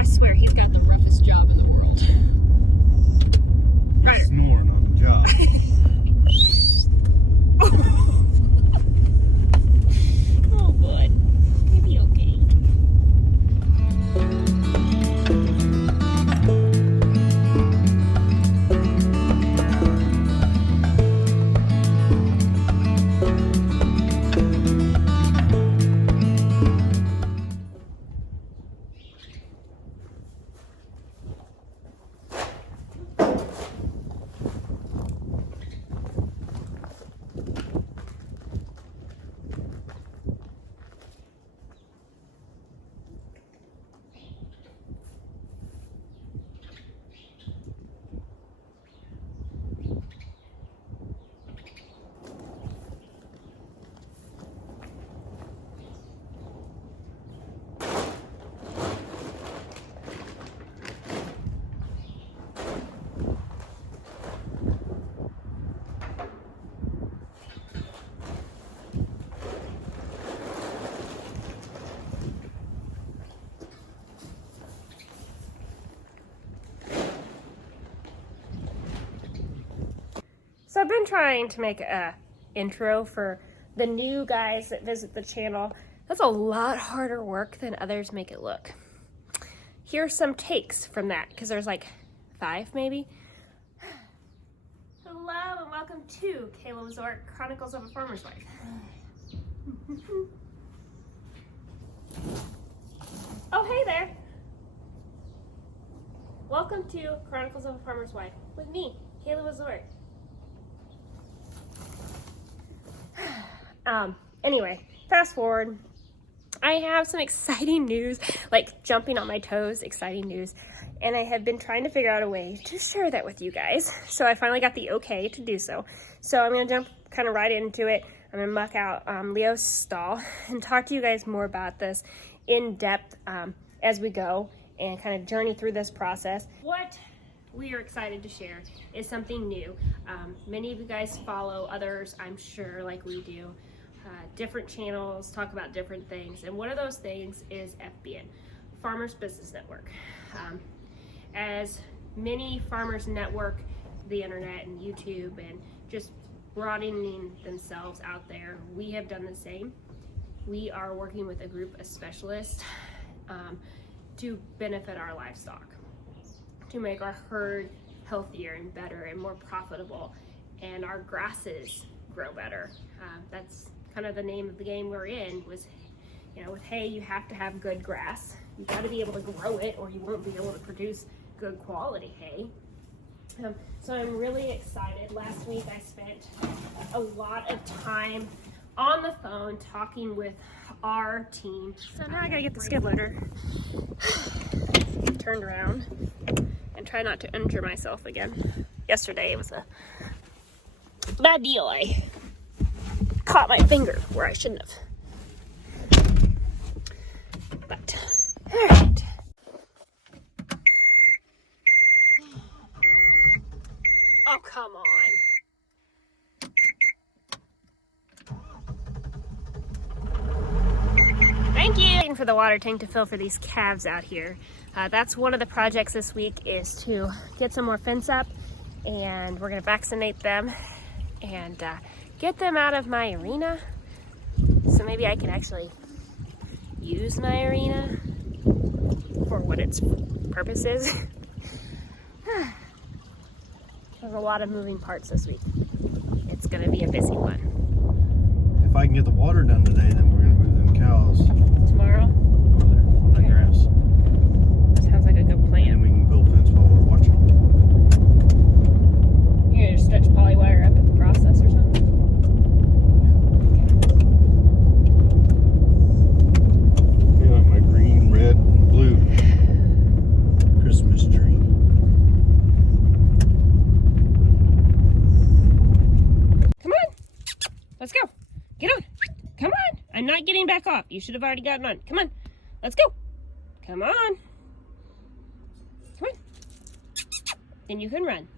I swear, he's got the roughest job in the world. He's snoring on the job. Oh, bud. He'll be okay. So I've been trying to make a intro for the new guys that visit the channel. That's a lot harder work than others make it look. Here's some takes from that, because there's like 5 maybe. Hello and welcome to Wieczorek, Chronicles of a Farmer's Wife. Oh, hey there. Welcome to Chronicles of a Farmer's Wife with me, Wieczorek. Anyway, fast forward. I have some exciting news, like jumping on my toes, exciting news, and I have been trying to figure out a way to share that with you guys. So I finally got the okay to do so. So I'm gonna jump kind of right into it. I'm gonna muck out Leo's stall and talk to you guys more about this in depth as we go and kind of journey through this process. What we are excited to share is something new. Many of you guys follow others, I'm sure, like we do. Different channels talk about different things, and one of those things is FBN, Farmers Business Network. As many farmers network the internet and YouTube and just broadening themselves out there, we have done the same. We are working with a group of specialists to benefit our livestock, to make our herd healthier and better and more profitable, and our grasses grow better. That's kind of the name of the game we're in, was, you know, with hay, you have to have good grass. You've got to be able to grow it or you won't be able to produce good quality hay. So I'm really excited. Last week I spent a lot of time on the phone talking with our team. So now I gotta get the skid loader turned around and try not to injure myself again. Yesterday it was a bad deal. I caught my finger where I shouldn't have. But, all right. Oh, come on. Thank you. Waiting for the water tank to fill for these calves out here. That's one of the projects this week, is to get some more fence up, and we're gonna vaccinate them and get them out of my arena, so maybe I can actually use my arena for what its purpose is. There's a lot of moving parts this week. It's gonna be a busy one. If I can get the water done today, then we're gonna move them cows Tomorrow? over there on the grass. Sounds like a good plan. And we can build fence while we're watching. You're gonna stretch polywire up in the process or something? You know, my green, red, and blue Christmas tree. Come on. Let's go. Get on. Come on. I'm not getting back off. You should have already gotten on. Come on. Let's go. Come on. Come on. Then you can run.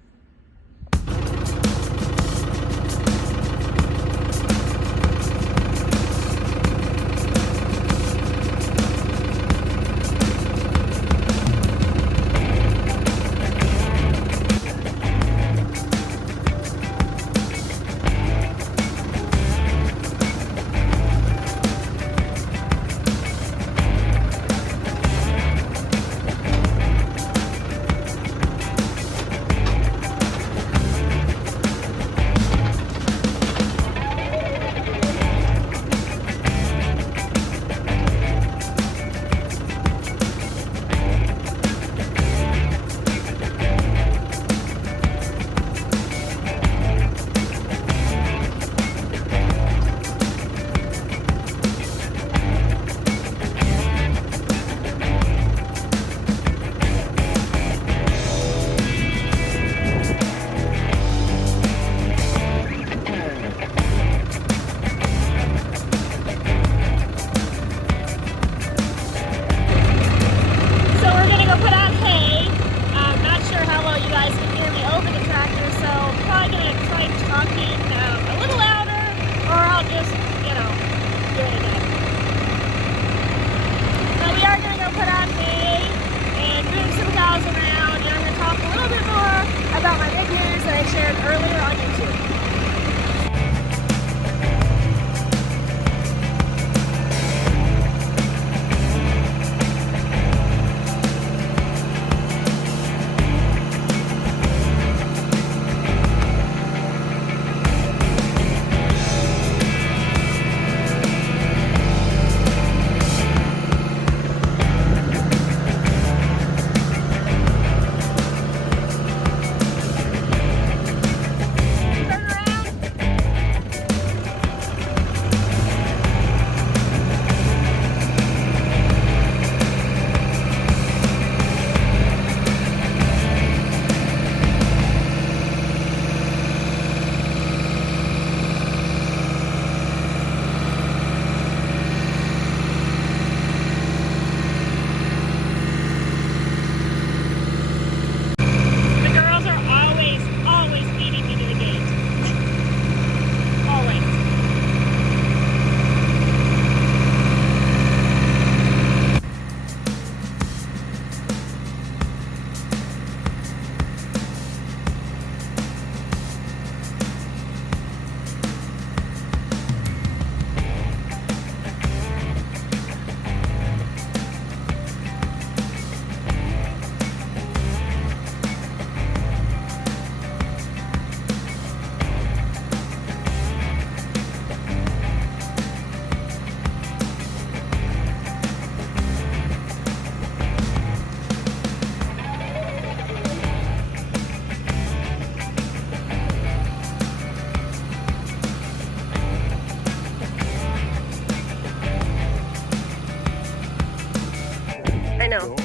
know.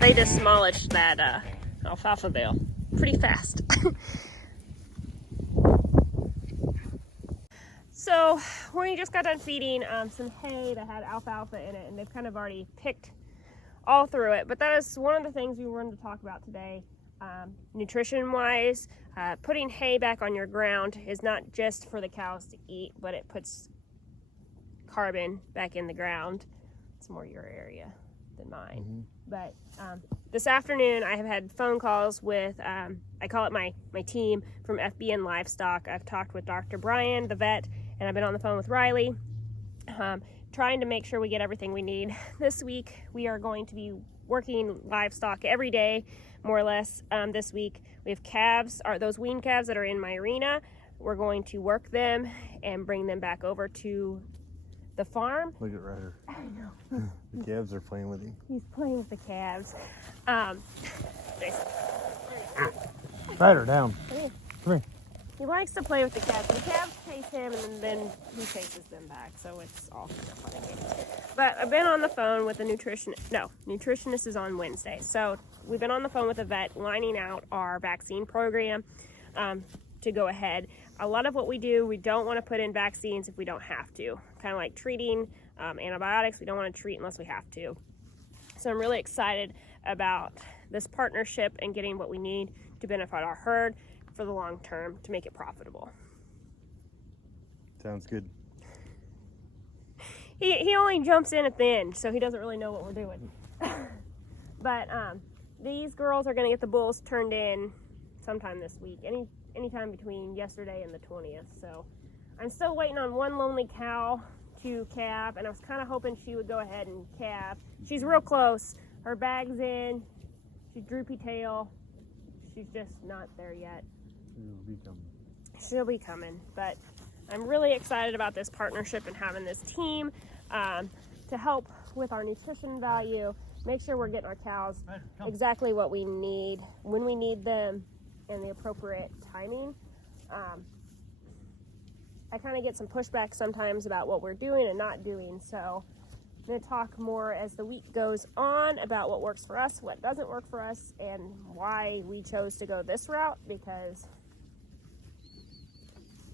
They just demolished that alfalfa bale pretty fast. So we just got done feeding some hay that had alfalfa in it, and they've kind of already picked all through it. But that is one of the things we wanted to talk about today. Nutrition-wise, putting hay back on your ground is not just for the cows to eat, but it puts carbon back in the ground. It's more your area than mine. But this afternoon I have had phone calls with, I call it my team from FBN-Livestock. I've talked with Dr. Brian, the vet, and I've been on the phone with Riley, trying to make sure we get everything we need. This week we are going to be working livestock every day, more or less. This week we have calves, those wean calves that are in my arena. We're going to work them and bring them back over to the farm. Look at Ryder. I know. The calves are playing with him. He's playing with the calves. Ryder, down. Come here. He likes to play with the calves. The calves chase him, and then he chases them back. So it's all kind of fun and games. But I've been on the phone with the nutritionist is on Wednesday. So we've been on the phone with the vet, lining out our vaccine program to go ahead. A lot of what we do, we don't want to put in vaccines if we don't have to. Kind of like treating antibiotics. We don't want to treat unless we have to. So I'm really excited about this partnership and getting what we need to benefit our herd for the long term to make it profitable. Sounds good. He only jumps in at the end, so he doesn't really know what we're doing. But these girls are going to get the bulls turned in sometime this week, anytime between yesterday and the 20th. So I'm still waiting on one lonely cow to calve, and I was kind of hoping she would go ahead and calve. She's real close. Her bag's in. She's droopy tail. She's just not there yet. She'll be coming. But I'm really excited about this partnership and having this team to help with our nutrition value, make sure we're getting our cows exactly what we need, when we need them, and the appropriate timing. I kind of get some pushback sometimes about what we're doing and not doing, so I'm going to talk more as the week goes on about what works for us, what doesn't work for us, and why we chose to go this route, because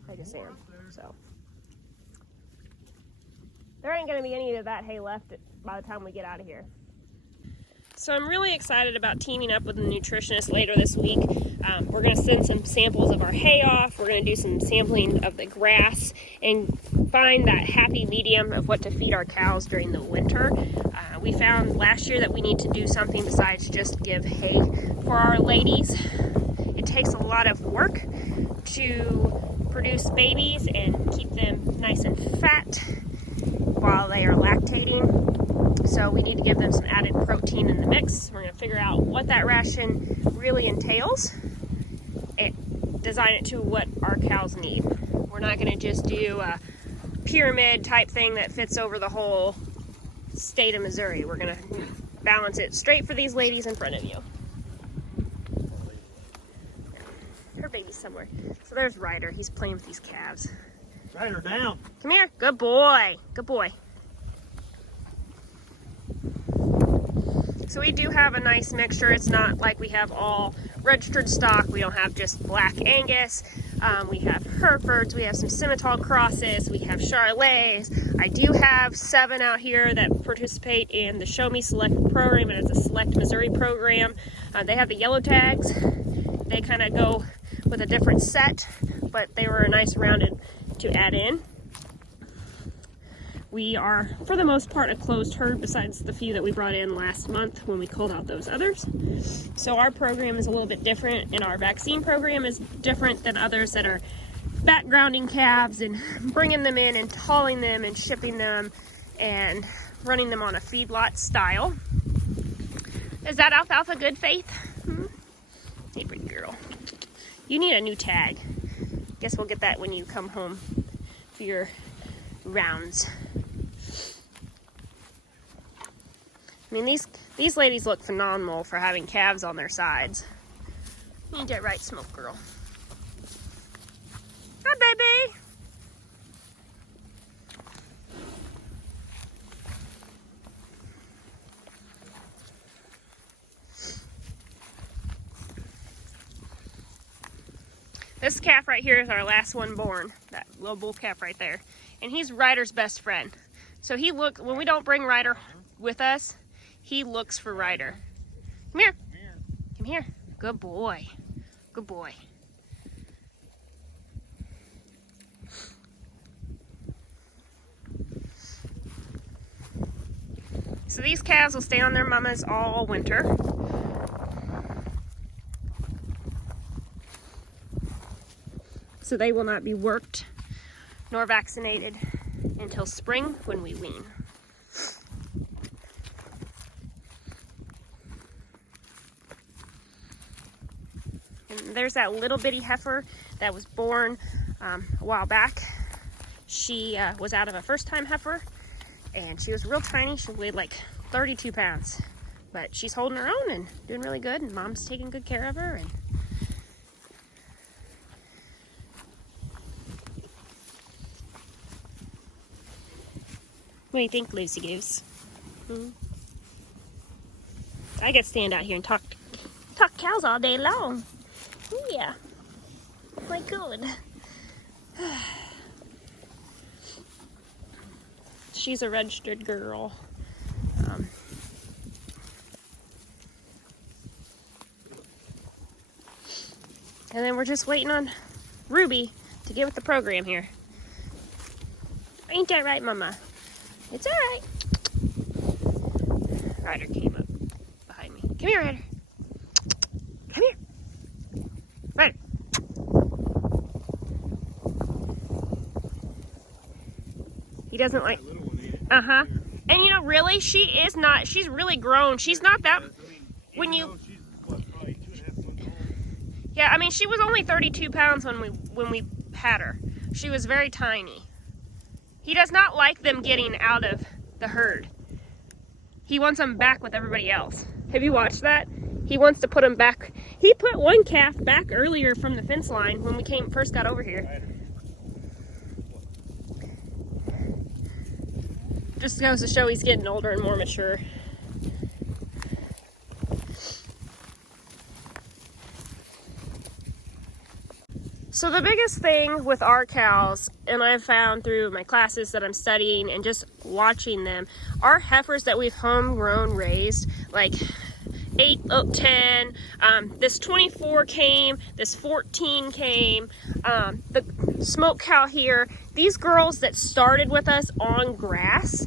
I just am. So there ain't going to be any of that hay left by the time we get out of here. So I'm really excited about teaming up with a nutritionist later this week. We're going to send some samples of our hay off. We're going to do some sampling of the grass and find that happy medium of what to feed our cows during the winter. We found last year that we need to do something besides just give hay for our ladies. It takes a lot of work to produce babies and keep them nice and fat while they are lactating. So we need to give them some added protein in the mix. We're going to figure out what that ration really entails and design it to what our cows need. We're not going to just do a pyramid type thing that fits over the whole state of Missouri. We're going to balance it straight for these ladies in front of you. Her baby's somewhere. So there's Ryder. He's playing with these calves. Ryder, down. Come here. Good boy. Good boy. So we do have a nice mixture. It's not like we have all registered stock. We don't have just black Angus. We have Herefords. We have some Simmental crosses. We have Charolais. I do have 7 out here that participate in the Show Me Select program. It is a Select Missouri program. They have the yellow tags. They kind of go with a different set, but they were nice rounded to add in. We are, for the most part, a closed herd besides the few that we brought in last month when we culled out those others. So our program is a little bit different, and our vaccine program is different than others that are backgrounding calves and bringing them in and hauling them and shipping them and running them on a feedlot style. Is that alfalfa good, Faith? Hey, big girl. You need a new tag. Guess we'll get that when you come home for your rounds. I mean, these ladies look phenomenal for having calves on their sides. You need that right, Smoke Girl. Hi, baby. This calf right here is our last one born, that little bull calf right there. And he's Ryder's best friend. So when we don't bring Ryder with us, he looks for Ryder. Come here. Come here. Good boy. Good boy. So these calves will stay on their mamas all winter. So they will not be worked nor vaccinated until spring when we wean. And there's that little bitty heifer that was born a while back. She was out of a first-time heifer, and she was real tiny. She weighed like 32 pounds, but she's holding her own and doing really good, and mom's taking good care of her. And what do you think, Lucy Goose? I could stand out here and talk cows all day long. Yeah, my good. She's a registered girl. And then we're just waiting on Ruby to get with the program here. Ain't that right, Mama? It's all right. Ryder came up behind me. Come here, Ryder. Come here. Ryder. He doesn't like... Uh-huh. And you know, really, she's really grown. She's not that... When you... Yeah, I mean, she was only 32 pounds when we had her. She was very tiny. He does not like them getting out of the herd. He wants them back with everybody else. Have you watched that? He wants to put them back. He put one calf back earlier from the fence line when we first got over here. Just goes to show he's getting older and more mature. So the biggest thing with our cows, and I've found through my classes that I'm studying and just watching them, our heifers that we've homegrown raised, like 8, 10, this 24 came, this 14 came, the smoke cow here, these girls that started with us on grass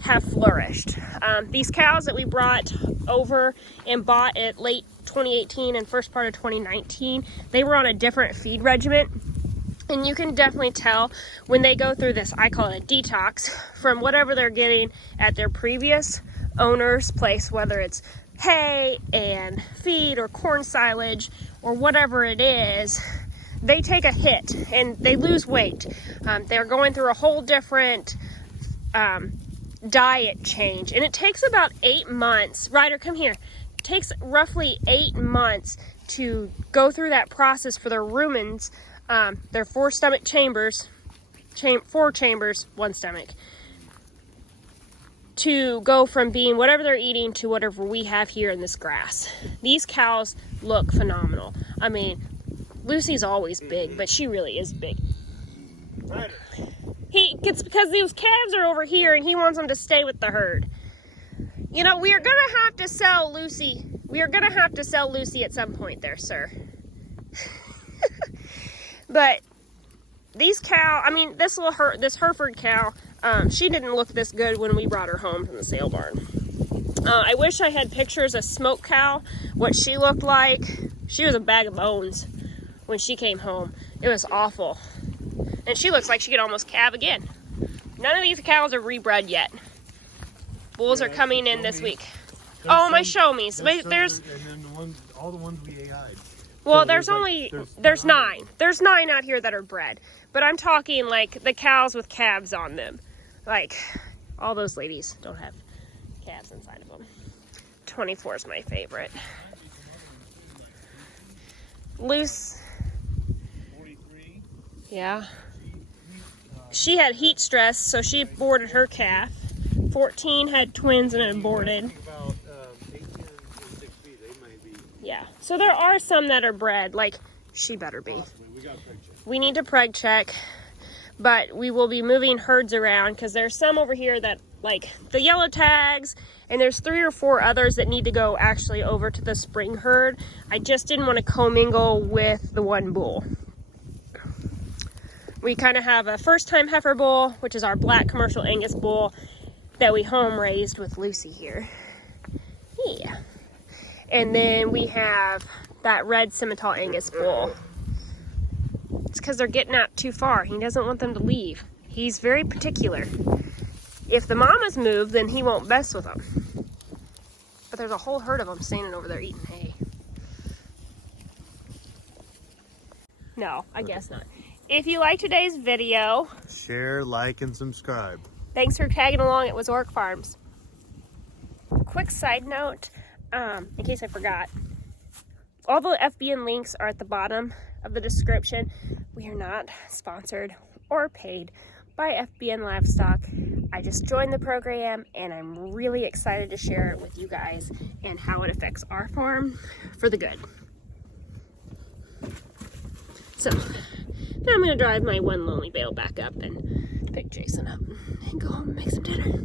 have flourished. These cows that we brought over and bought at late 2018 and first part of 2019, they were on a different feed regimen, and you can definitely tell when they go through this, I call it a detox, from whatever they're getting at their previous owner's place, whether it's hay and feed or corn silage or whatever it is. They take a hit and they lose weight. They're going through a whole different diet change, and it takes about 8 months. Ryder, come here. It takes roughly 8 months to go through that process for their rumens, their 4 stomach chambers, 4 chambers, 1 stomach, to go from being whatever they're eating to whatever we have here in this grass. These cows look phenomenal. I mean, Lucy's always big, but she really is big. Ryder. It's because these calves are over here and he wants them to stay with the herd. You know, we are going to have to sell Lucy. We are going to have to sell Lucy at some point there, sir. But these cow, I mean, this Hereford cow, she didn't look this good when we brought her home from the sale barn. I wish I had pictures of Smoke Cow, what she looked like. She was a bag of bones when she came home. It was awful. And she looks like she could almost calve again. None of these cows are rebred yet. Bulls are coming in this week. Oh, my show-me's. There's... And then all the ones we AI'd. Well, So there's 9. There's 9 out here that are bred. But I'm talking like the cows with calves on them. Like, all those ladies don't have calves inside of them. 24 is my favorite. Loose. 43. Yeah. She had heat stress, so she aborted her calf. 14 had twins and aborted. About 18 and 6 feet, they might be. Yeah. So there are some that are bred. Like, she better be. Possibly. We need to preg check, but we will be moving herds around because there's some over here that like the yellow tags, and there's 3 or 4 others that need to go actually over to the spring herd. I just didn't want to commingle with the one bull. We kind of have a first-time heifer bull, which is our black commercial Angus bull that we home raised with Lucy here. Yeah. And then we have that red Simmental Angus bull. It's because they're getting out too far. He doesn't want them to leave. He's very particular. If the mamas move, then he won't mess with them. But there's a whole herd of them standing over there eating hay. No, I guess not. If you like today's video, share, like, and subscribe. Thanks for tagging along at Wieczorek Farms. Quick side note, in case I forgot, all the FBN links are at the bottom of the description. We are not sponsored or paid by FBN-Livestock. I just joined the program and I'm really excited to share it with you guys and how it affects our farm for the good. So now I'm going to drive my one lonely bale back up and pick Jason up and go home and make some dinner.